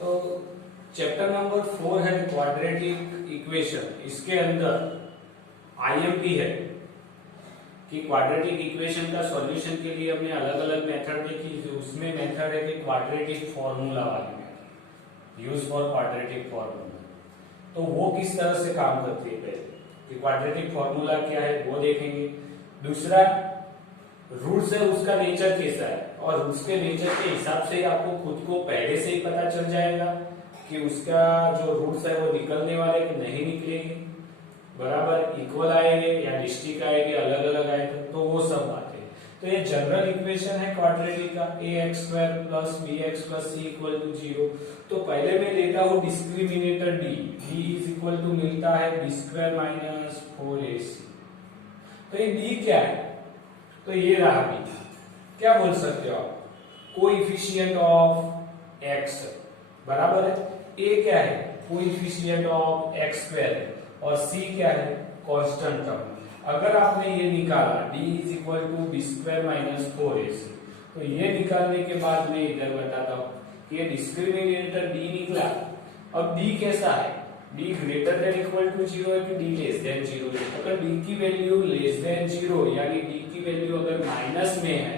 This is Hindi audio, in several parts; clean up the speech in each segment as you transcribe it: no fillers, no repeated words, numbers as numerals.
तो चैप्टर नंबर 4 है क्वाड्रेटिक इक्वेशन। इसके अंदर आईएमपी है कि क्वाड्रेटिक इक्वेशन का सॉल्यूशन के लिए हमने अलग अलग मेथड देखी। उसमें मेथड है कि क्वाड्रेटिक फॉर्मूला वाली method, use for quadratic formula. तो वो किस तरह से काम करती है पहले कि क्वाड्रेटिक फॉर्मूला क्या है वो देखेंगे। दूसरा रूट्स है, उसका नेचर कैसा है, और उसके नेचर के हिसाब से आपको खुद को पहले से ही पता चल जाएगा कि उसका जो रूट्स है वो निकलने वाले कि नहीं निकलेंगे, बराबर इक्वल आएंगे या डिस्टिक आएंगे, अलग अलग आएंगे, तो वो सब बातें। तो ये जनरल इक्वेशन है क्वाड्रेटिक का, ax² + bx + c = 0। तो पहले मैं लेता हूं डिस्क्रिमिनेटर d = मिलता है b² - 4ac। तो ये d क्या है, तो ये रहा b। क्या बोल सकते हो आप, कोएफिशिएंट ऑफ x, बराबर है। a क्या है, कोएफिशिएंट ऑफ x² है, और c क्या है, कांस्टेंट टर्म। अगर आपने ये निकाला d = b² - 4ac, तो ये निकालने के बाद मैं इधर बताता हूं कि ये डिस्क्रिमिनेटर d निकला। अब d कैसा है, d greater than equal to 0 है कि d लेस देन 0 है। अगर d की वैल्यू लेस देन 0 यानी d की वैल्यू अगर माइनस में है,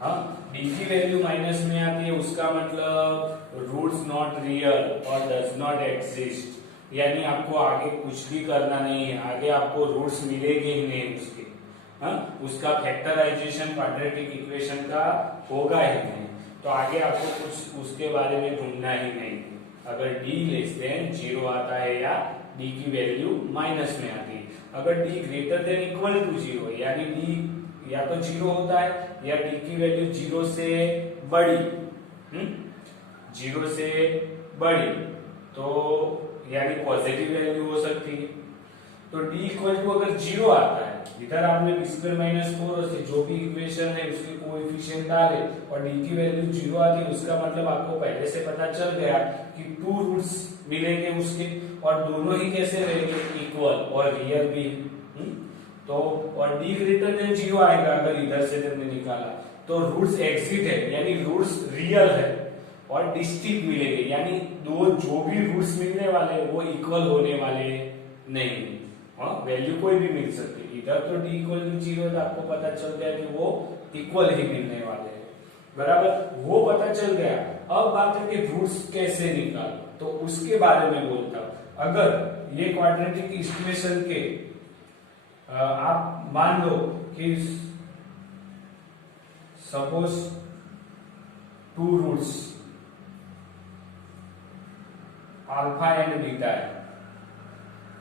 हाँ d की वैल्यू माइनस में आती है, उसका मतलब रूट्स नॉट रियल और डज नॉट एग्जिस्ट, यानी आपको आगे कुछ भी करना नहीं है, आगे आपको रूट्स मिलेंगे ही नहीं उसके, हाँ उसका फैक्टराइजेशन क्वाड्रेटिक इक्वेशन का होगा ही नहीं, तो आगे आपको कुछ उसके बारे में ढूंढना ही नहीं। अगर d लेस देन 0 आता है या d की वैल्यू माइनस में आती है। अगर d greater than equal to 0 यानी d या तो 0 होता है या d की वैल्यू 0 से बड़ी, 0 से बड़ी, तो यानी पॉजिटिव वैल्यू हो सकती है। तो d इक्वल टू अगर 0 आता है, इधर आपने b² - 4 से जो भी इक्वेशन है उसके कोएफिशिएंट डाले और d की वैल्यू 0 आती है, उसका मतलब आपको पहले से पता चल गया कि 2 रूट्स मिलेंगे उसके, और दोनों ही कैसे रहेंगे, इक्वल और रियल भी। तो और d ग्रेटर देन 0 आएगा अगर इधर से तुमने निकाला, तो रूट्स एग्जिट है यानी रूट्स रियल है, और डिस्टिक मिलेंगे यानी दो जो भी रूट्स मिलने वाले वो इक्वल होने वाले नहीं, हाँ वैल्यू कोई भी मिल सकती है। इधर तो d = 0 है तो आपको पता चल गया कि वो इक्वल ही मिलने वाले हैं, बराबर, वो पता चल गया। अब बात है कि रूट्स कैसे निकालो, तो उसके बारे में बोलता हूं। अगर ये क्वाड्रेटिक इक्वेशन के आप मान लो कि suppose 2 roots alpha and beta है,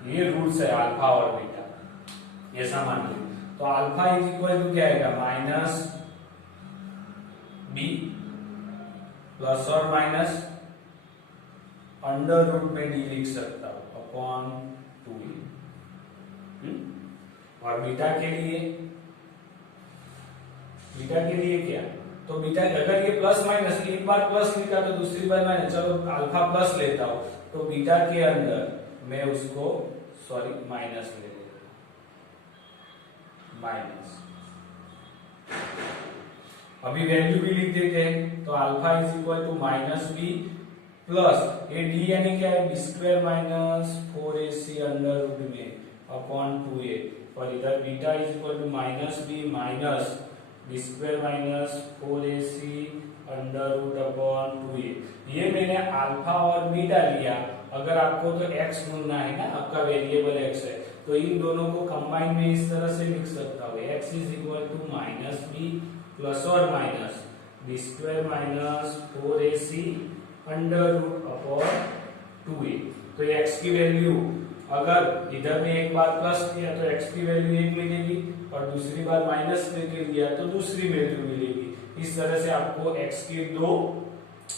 ये रूट्स है अल्फा और बीटा, ऐसा मान लीजिए। तो अल्फा = क्या आएगा, -b प्लस और माइनस अंडर रूट में d लिख सकता हूं अपॉन 2a। और बीटा के लिए क्या, तो बीटा अगर ये प्लस माइनस, एक बार प्लस लिखा तो दूसरी बार माइनस, चलो अल्फा प्लस लेता हूं, तो बीटा के अंदर मैं उसको माइनस ले लेता हूं, माइनस। अभी वैल्यू भी लिख देते हैं, तो अल्फा = -b प्लस ये d यानी क्या है, b² - 4ac अंडर रूट में अपॉन 2a, और इधर beta = -b minus b² - 4ac under root upon 2a। ये मैंने अल्फा और बीटा लिया। अगर आपको तो x ढूंढना है ना, आपका वेरिएबल x है, तो इन दोनों को कंबाइन में इस तरह से लिख सकता हूँ, x = -b प्लस और minus b² - 4ac under root upon 2a। तो x की वैल्यू अगर इधर में एक बार प्लस किया तो x की वैल्यू 1 मिलेगी, और दूसरी बार माइनस करके लिया तो दूसरी वैल्यू मिलेगी। इस तरह से आपको x की 2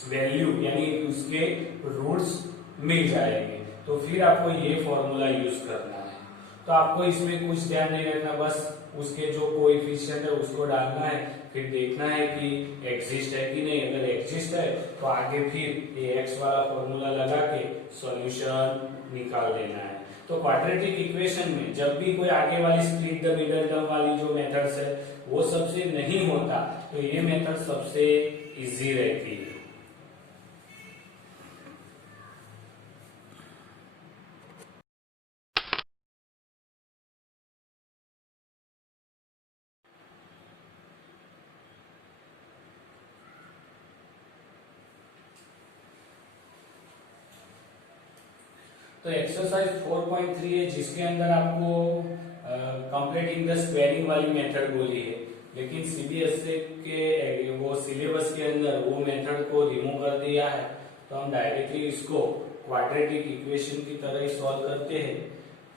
वैल्यू यानी उसके रूट्स मिल जाएंगे। तो फिर आपको ये फॉर्मूला यूज करना है। तो आपको इसमें कुछ ध्यान नहीं रखना, बस उसके जो कोएफिशिएंट है उसको डालना है, फिर देखना है कि एग्जिस्ट है कि नहीं। अगर एग्जिस्ट है तो आगे फिर ये x वाला फॉर्मूला लगा के सॉल्यूशन निकाल देना है। तो क्वाड्रेटिक इक्वेशन में जब भी कोई आगे वाली स्प्लिट द मिडल टर्म वाली जो मेथड्स है वो सबसे नहीं होता, तो ये मेथड सबसे इजी रहती है। तो एक्सरसाइज 4.3 है जिसके अंदर आपको कंप्लीटिंग द स्क्वायरिंग वाली मेथड बोली है, लेकिन सीबीएसई के वो सिलेबस के अंदर वो मेथड को रिमूव कर दिया है, तो हम डायरेक्टली इसको क्वाड्रेटिक इक्वेशन की तरह ही सॉल्व करते हैं।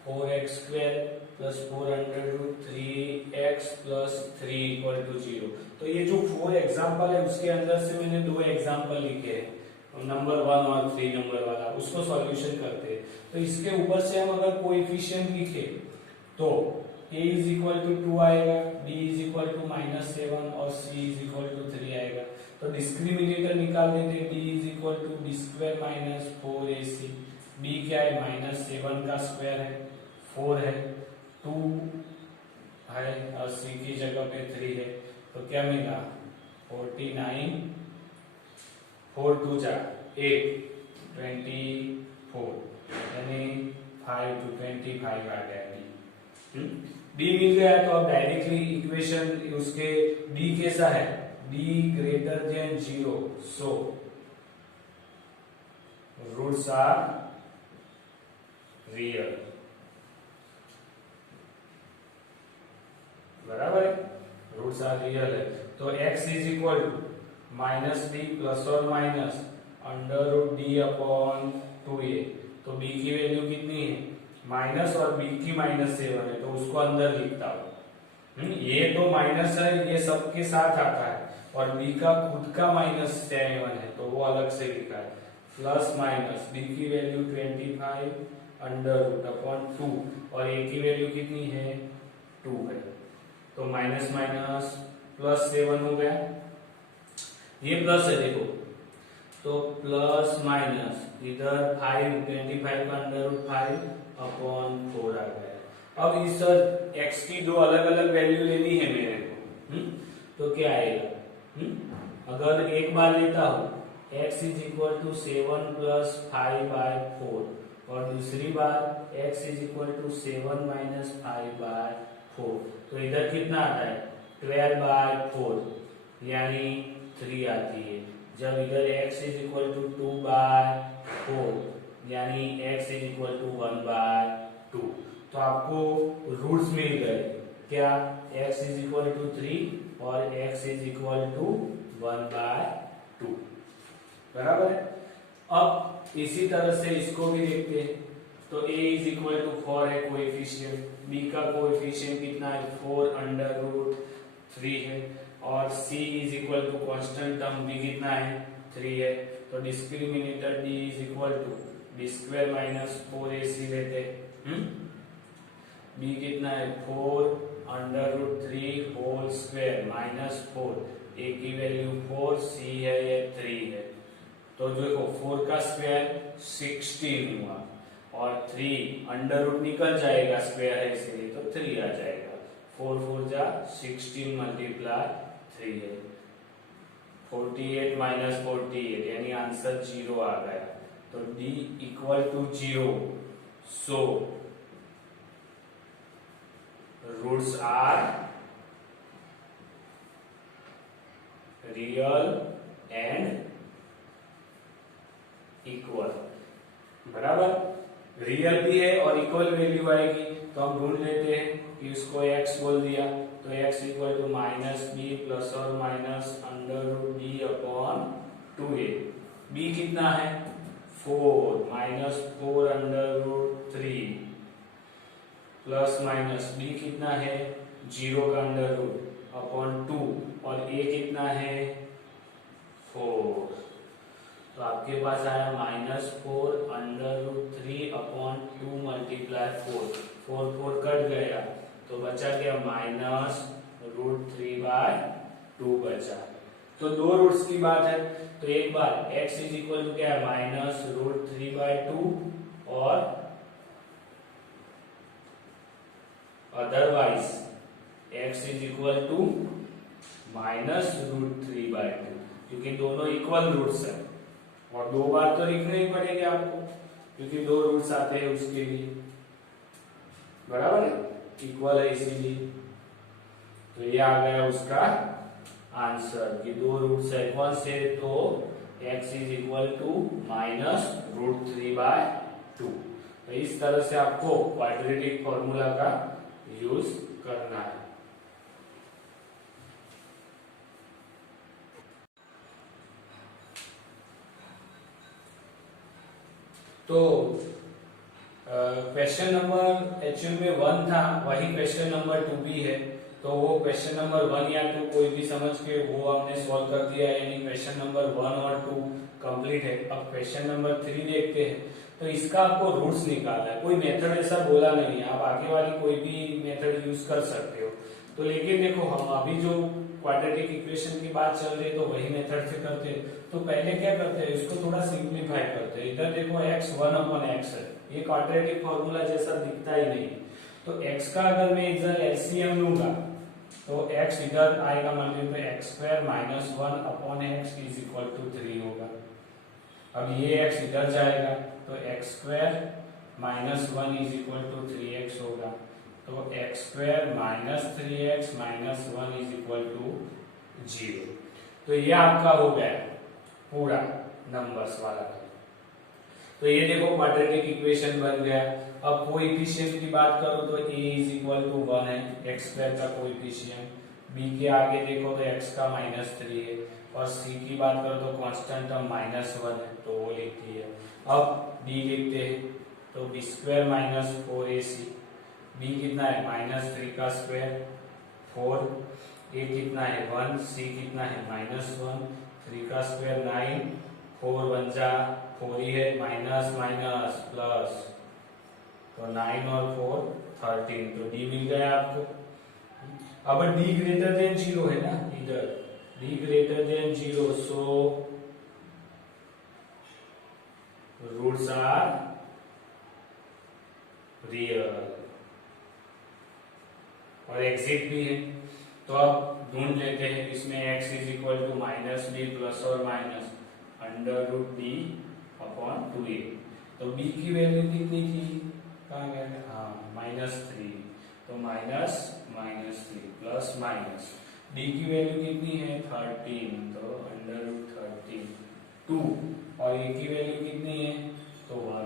4x² plus 4√3x plus 3 equal to 0। तो ये जो 4 एग्जाम्पल है उसके अंदर से मैंने 2 एग्जाम्पल लिखे हैं, नंबर 1 और 3 नंबर वाला, उसको सॉल्यूशन करते हैं। तो इसके ऊपर से हम अगर कोएफिशिएंट लिखे तो a इज इक्वल टू 2 आएगा, b इज इक्वल टू -7 और c इज इक्वल टू 3 आएगा। तो डिस्क्रिमिनेटर निकाल देते हैं, b is equal to b square minus 4ac। b क्या है, -7 का स्क्वायर है, 4 है, 2 है और c की जगह पे 3 है। तो क्या मिला, 49, 4 2 जा 8, 24, यानी 5 to 25 आ गया b मिल गया। तो अब डायरेक्टली इक्वेशन उसके b कैसा है, b greater than 0, so roots are real, बराबर है, रूट्स आर रियल है। तो x is equal to -b plus और माइनस √d अपॉन 2a। तो b की वैल्यू कितनी है, माइनस, और b की -7 है, तो उसको अंदर लिखता हूं। ये तो माइनस है, ये सबके साथ आता है, और b का खुद का -7 है तो वो अलग से लिखा है, प्लस माइनस b की वैल्यू 25 अंडर अपॉन 2 और a की वैल्यू कितनी है, 2 है। तो माइनस माइनस +7 हो गया, ये प्लस है देखो, तो प्लस माइनस इधर 5, 25 का √5 अपॉन 4 आ गया। अब इस x की दो अलग अलग वैल्यू लेनी है मेरे को, तो क्या आएगा, अगर एक बार लेता हूं x is equal to 7 plus 5/4 और दूसरी बार x is equal to 7 minus 5/4, तो इधर कितना आता है, 12/4 यानी 3 आती है। जब इधर x इज इक्वल टू 2/4 यानी x इज इक्वल टू 1/2, तो आपको रूट्स मिल गए, क्या, x इज इक्वल टू 3 और x इज इक्वल टू 1/2, बराबर है। अब इसी तरह से इसको भी देखते हैं, तो a इज इक्वल टू 4 है कोएफिशिएंट, b का कोएफिशिएंट कितना है, 4√3 है, और c is equal to constant term b कितना है, 3 है। तो discriminator d is equal to b square minus 4ac लेते हैं, b कितना है, 4√3 होल स्क्वायर माइनस 4, a की वैल्यू 4, c है ये 3 है। तो देखो 4 का स्क्वायर 16 हुआ और 3 अंडर रूट निकल जाएगा, स्क्वायर है इसलिए, तो 3 आ जाएगा। 4 4 जा 16 मल्टीप्लाई 3 है, 48 माइनस 48 यानी आंसर 0 आ गया। तो d equal to 0, so roots are real and equal, बराबर, रियल भी है और इक्वल वैल्यू आएगी, तो हम ढूंढ लेते हैं कि उसको x बोल दिया, तो x equal to -b plus और minus √d upon 2a। b कितना है, 4 -4√3 प्लस माइनस b कितना है, 0 का अंडर रूट अपॉन 2 और a कितना है, 4। तो आपके पास आया -4√3 अपॉन 2 मल्टीप्लाई 4 4 कट गया, तो बचा क्या, -√3/2 बचा। तो दो रूट्स की बात है, तो एक बार x इज इक्वल टू क्या है, -√3/2 और otherwise x is equal to -√3/2, क्योंकि दोनों इक्वल रूट्स है और दो बार तो लिखने ही पड़ेंगे आपको, क्योंकि दो रूट्स आते हैं उसके लिए, बराबर है, इक्वल है इसीलिए। तो ये आ गया उसका आंसर कि दो रूट्स है, कौन से, तो x इज इक्वल टू -√3/2, इस तरह से आपको क्वाड्रेटिक फॉर्मूला का यूज करना है। तो क्वेश्चन नंबर एक्चुअल में 1 था, वही क्वेश्चन नंबर 2 भी है। तो वो क्वेश्चन नंबर 1 या 2 कोई भी समझ के वो हमने सॉल्व कर दिया, यानी क्वेश्चन नंबर 1 और 2 कंप्लीट है। अब क्वेश्चन नंबर 3 देखते हैं। तो इसका आपको रूट्स निकालना है, कोई मेथड ऐसा बोला नहीं है, आप आगे वाली कोई भी मेथड यूज कर सकते हो। तो लेकिन देखो हम अभी जो क्वाड्रेटिक इक्वेशन की बात चल रही है तो वही मेथड से करते हैं। तो पहले क्या करते हैं, इसको थोड़ा सिंप्लीफाई करते हैं। इधर देखो x 1/x है, ये क्वाड्रेटिक फॉर्मूला जैसा दिखता ही नहीं। तो x का अगर मैं इधर एलसीएम लूंगा तो x इधर आएगा, मान लीजिए x² - 1/x is equal to 3 होगा। अब ये x इधर जाएगा तो x² - 1 is equal to 3x होगा। तो x² - 3x - 1 is equal to 0। तो ये आपका हो गया पूरा नंबर्स वाला। तो ये देखो क्वाड्रेटिक इक्वेशन बन गया। अब कोएफिशिएंट की बात करो तो a इज इक्वल टू 1 है, x² का कोएफिशिएंट। b के आगे देखो तो x का -3 है, और c की बात करो तो कांस्टेंट टर्म -1 है, तो वो लिखती है। अब d लिखते हैं तो b² - 4ac, b कितना है -3 का स्क्वायर 4, a कितना है 1, c कितना है -1, 3 का स्क्वायर 9, 4 1 जा 4 ही है, माइनस माइनस प्लस, तो 9 और 4 13, तो d मिल गया आपको। अब d ग्रेटर देन 0 है ना, इधर d greater than 0, so roots are real, और एग्जिट भी है। तो अब ढूंढ लेते हैं इसमें x is equal to -b plus और माइनस √d/2a। तो b की वैल्यू कितनी थी, कहाँ गया, हाँ -3, तो -3 प्लस माइनस d की वैल्यू कितनी है 13, तो √13 2, और a की वैल्यू कितनी है तो 1 है,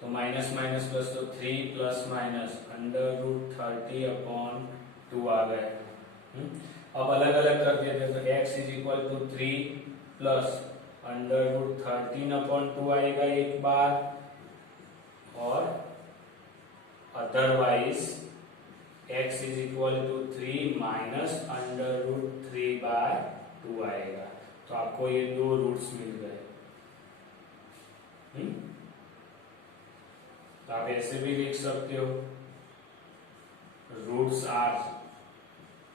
तो माइनस माइनस प्लस, तो 3 प्लस माइनस √30/2 आ गए। अब अलग अलग कर देते तो x is equal to 3 plus √13/2 आएगा एक बार, और otherwise x is equal to 3 minus √3/2 आएगा। तो आपको ये दो रूट्स मिल गए। तो आप ऐसे भी लिख सकते हो, roots are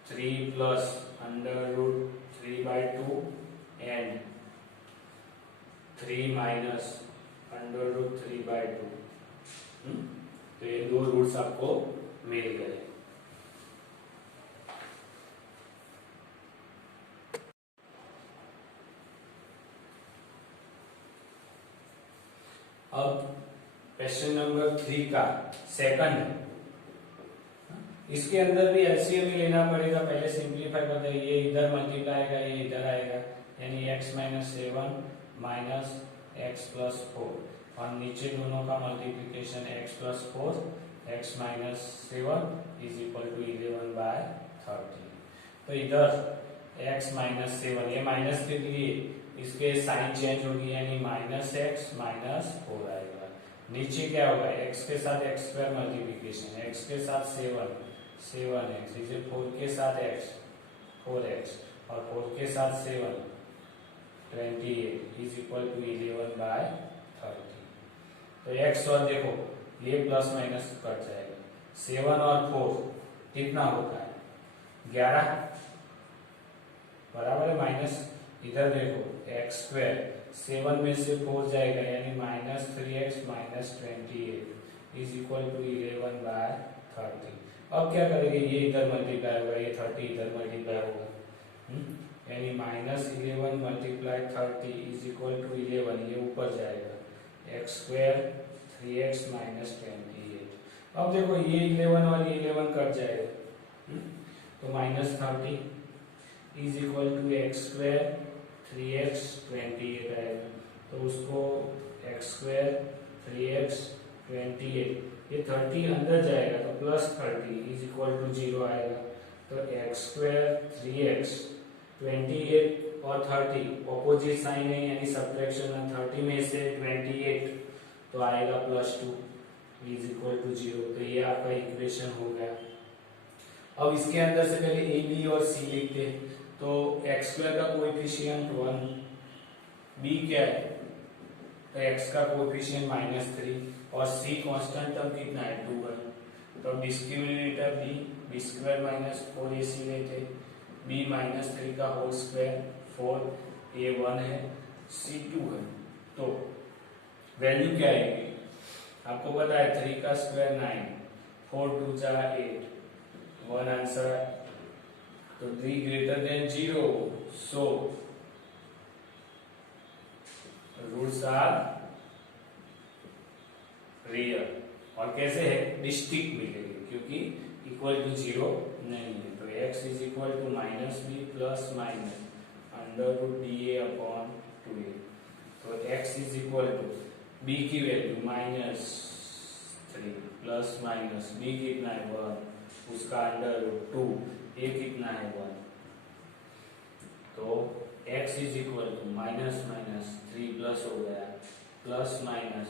3 plus √3/2 and 3 minus √3/2। तो ये दो रूट्स आपको मिल गए। अब क्वेश्चन नंबर 3 का सेकंड, इसके अंदर भी एलसीएम ही लेना पड़ेगा। पहले सिंप्लीफाई करते हैं, ये इधर मल्टीप्लाई आएगा, ये इधर आएगा, यानी x - 7 माइनस x + 4, और नीचे दोनों का multiplication x + 4 x - 7 is equal to 11/30। तो इधर x - 7, ये माइनस के लिए इसके साइन चेंज होगी, यानी -x - 4 आएगा। नीचे क्या होगा, x के साथ x² मल्टीप्लिकेशन, x के साथ 7x, इसे 4 के साथ x 4x, और 4 के साथ 7 28 इज इक्वल टू 11/30। तो x, और देखो ये प्लस माइनस कट जाएगा, 7 और 4 कितना होता है 11, बराबर है माइनस, इधर देखो x² 7 में से 4 जाएगा, यानी -3x - 28 इज इक्वल टू 11/30। अब क्या करेंगे, ये इधर मल्टीप्लाई होगा, ये 30 इधर मल्टीप्लाई होगा, यानी -11 × 30 इज इक्वल टू 11, ये ऊपर जाएगा, x² 3x - 28। अब देखो ये 11 और ये 11 कट जाएगा, तो -30 is equal to x² 3x 28 आएगा। तो उसको एक्स स्क्वायर 3x 28, ये 30 अंदर जाएगा तो प्लस 30 इज इक्वल टू 0 आएगा। तो एक्स स्क्वायर 3x 28 और 30 ऑपोजिट साइन है यानी सब्ट्रैक्शन है, 30 में से 28 तो आएगा +2 इज इक्वल टू 0। तो ये आपका इक्वेशन हो गया। अब इसके अंदर से पहले ए बी और सी लिखते हैं। तो एक्स स्क्वायर का कोएफिशिएंट 1, बी क्या है तो एक्स का कोएफिशिएंट -3 और सी कांस्टेंट टर्म कितना है 2 है। तो डिस्क्रिमिनेटर बी स्क्वायर -4ac लेते, b -3 का होल स्क्वायर 4, a 1 है c 2 है। तो वैल्यू क्या आएगी आपको पता है, 3 का स्क्वायर 9, 4 2 जा 8, 1 आंसर है। तो 3 greater than 0, so roots are real. और कैसे है, डिस्टिंक्ट मिलेगी क्योंकि इक्वल टू 0 नहीं है। तो x is equal to -b plus minus √dA/2a। तो x is equal to b की वैल्यू -3 प्लस माइनस b कितना है 1, उसका √2, a कितना है 1। तो x is equal to -3 plus हो गया प्लस माइनस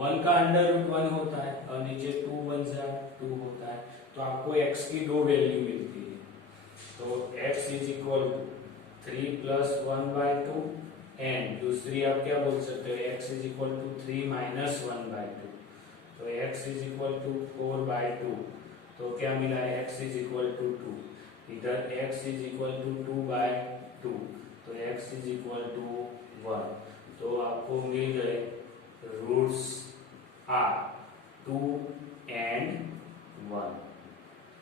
1 का √1 होता है और नीचे 2 1 जा 2 होता है। तो आपको x की दो वैल्यू मिलती है। तो x is equal to 3 plus 1/2 and दूसरी आप क्या बोल सकते हो, x is equal to 3 minus 1/2। तो x इज इक्वल टू 4/2। तो क्या मिला है, x इज इक्वल टू 2, इधर x इज इक्वल टू 2/2, तो x इज इक्वल टू 1। तो आपको मिल गए रूट्स आर 2 एंड 1,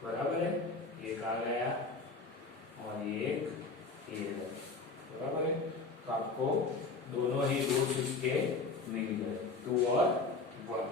बराबर है। एक आ गया और एक ये है, बराबर है। तो आपको दोनों ही रूट्स इसके मिल गए 2 और 1।